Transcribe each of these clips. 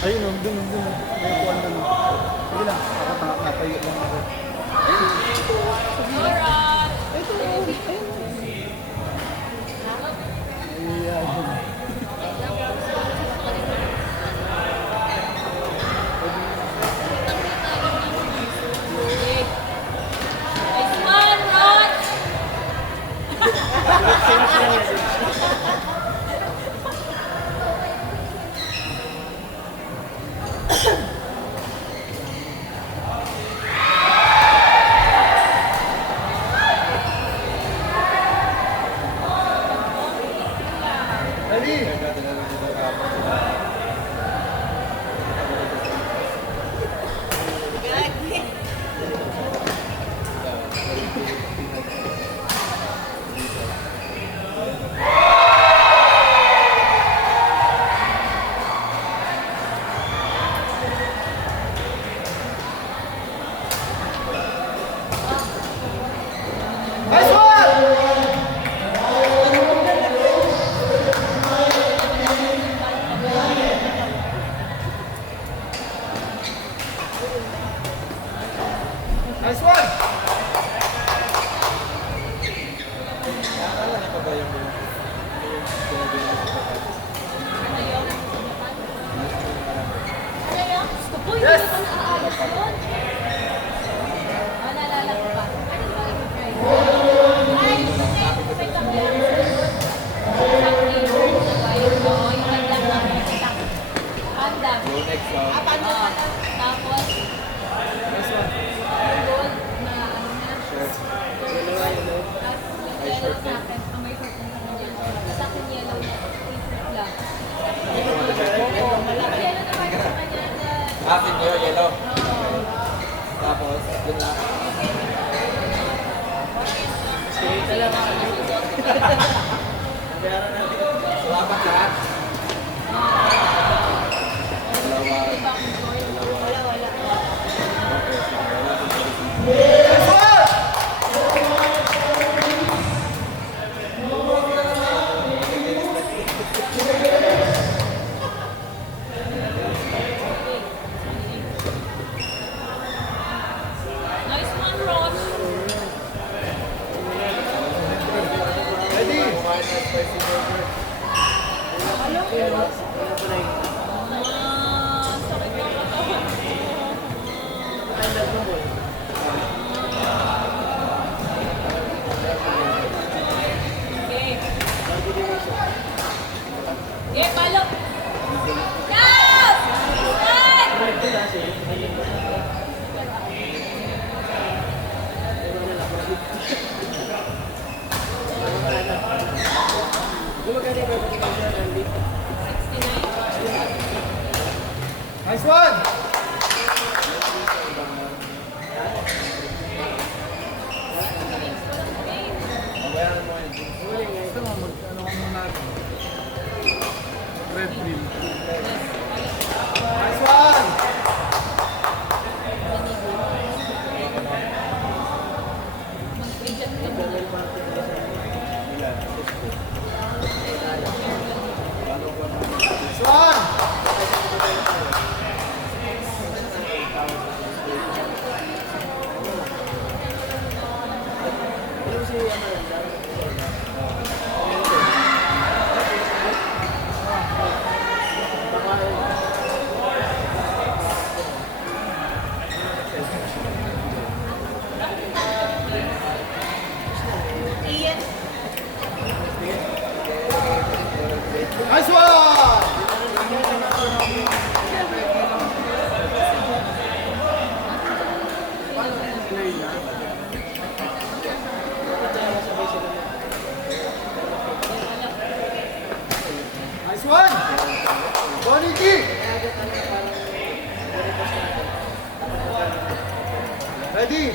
Ayun o, dun. May upuan dun. Sige lang, ako natayo lang ako. Alright! Ito, ayun. Ayan. Nice one, Rod! Ready? Nice one! Nice one! Ano yun? Gusto ko, hindi Yes! ko pa naaalis yun. Naalala ko pa. Ay, perfect ako yan. Exactly. Oo, yung bandang lang. Panda. Panda. Tapos, yung gold na ano na. Tapos, may yellow sa akin. Ang may purple na ganyan. Sa akin yellow na. T-shirt lang. Oo, malaki. Yellow na parang sa kanya na. Akin yun, yellow. Oo. Tapos, dun na. Salamat lahat. Nice one! Nice one, Rosh. Ready? Sakit ng katawan ko. Okay. Okay, palo. Yes! Yes! Nice one! Mabayaran mo yun. Ito nga, ano ka muna natin? Red wheel. Nice one! Mag-bigat ka muna. Nice one! Ian. Nice one! Nice one! Bonnie G! Ready?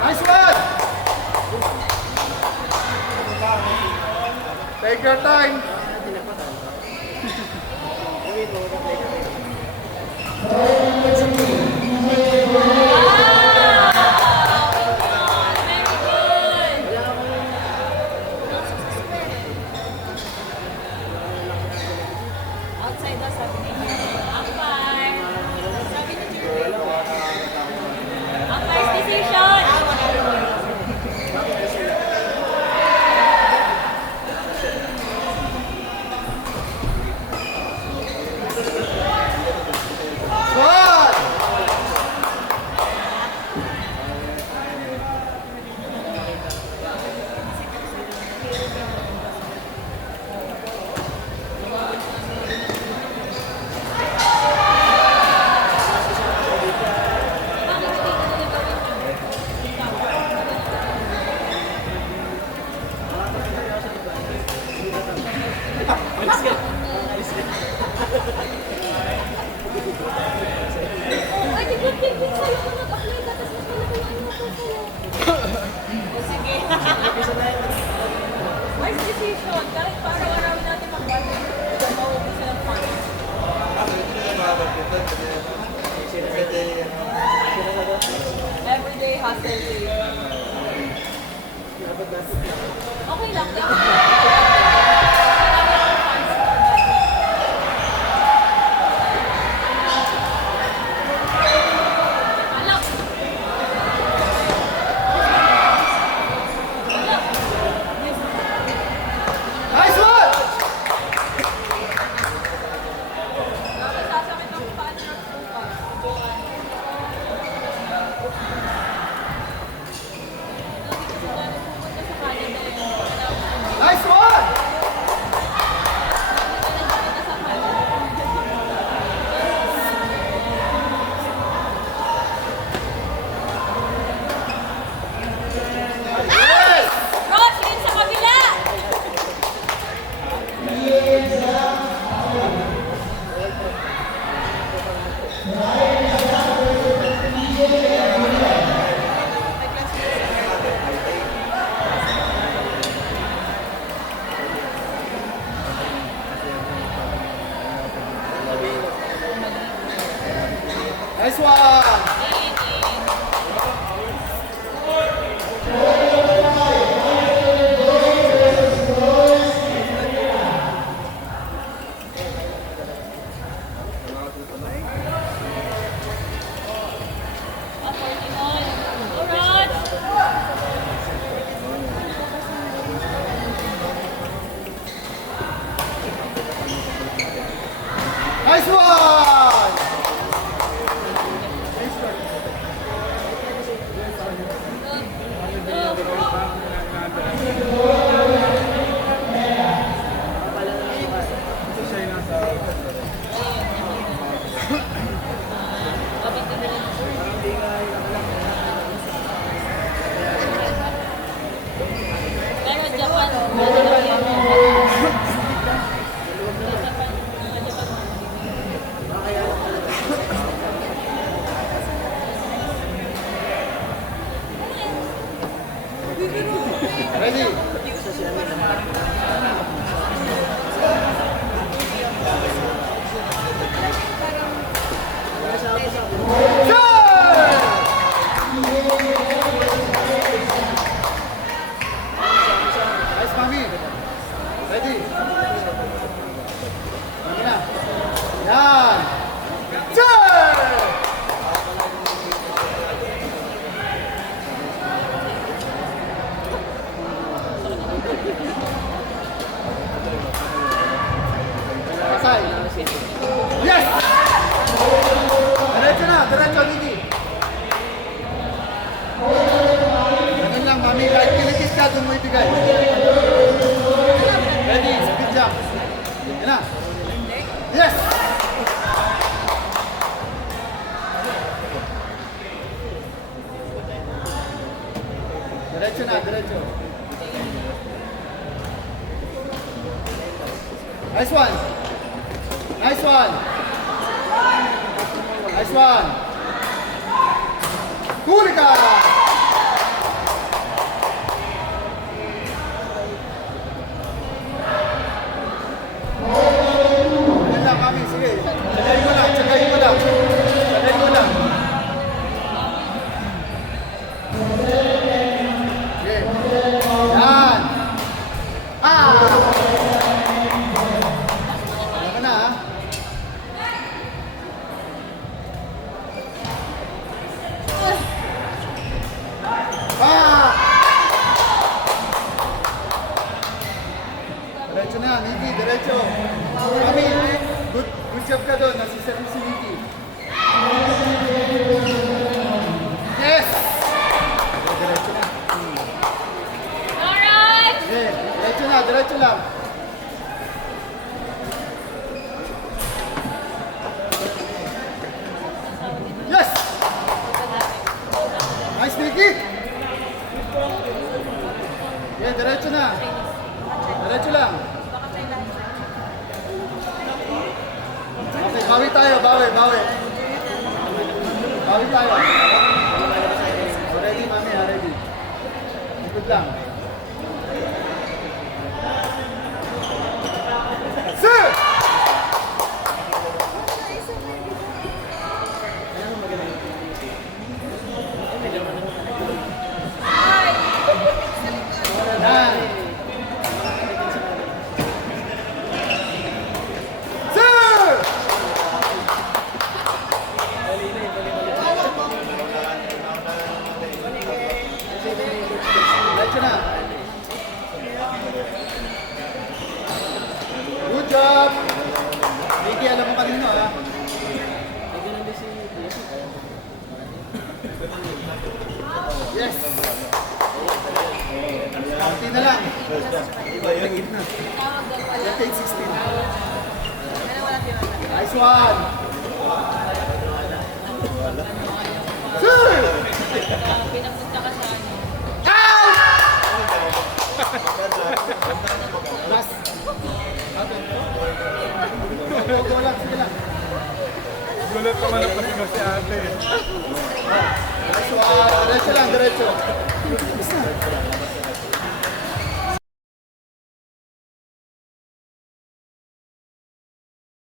Nice one! Take your time. Very muscle eh. Okay lang. Alam. Nice one! Bakit sasakit ang paa niya at bukas? Pupunta sa Canada yun. Nice one! Ross, yun sa kabila! Nice one! Ah, 41. Go, Ross! Nice one! Pero Japan, madalaw yan. Japan, Ready? Nice, Mami. Ready? Mami na. Yan. Turn! Pasay. Yes! Diretso na, diretso, Didi. Ganun lang, Mami. Kahit kilikis ka, doon mo ibigay. Ready, speed jump. Yan na. Yes! Diretso na, diretso. Nice one. Nice one. Nice one. Huli ka! Yan lang, Mami. Sige. Sagayin mo lang. Sagayin mo lang. Sagayin mo lang. Sige. Yan. Wala ka na, ha? Diretso na, Nikki, diretso. Mami, good job ka doon. Nasiserve si Nikki. Yes! Diretso na. Alright! Okay, diretso na, diretso lang. Yes! Nice, Nikki! Okay, diretso na. Diretso lang. Okay, bawi tayo, bawi. Bawi tayo. Ready, Mami, ready. Ikot lang. Sir! Yes. Konti na lang. Tawag doon wala. Get 16. Pero wala tinatawag. Nice one. Sir! Pinapunta ka sa ano. Last. Go lang, sige lang. Gulat naman ang pasigaw si ate. Nice one. Diretso lang, diretso.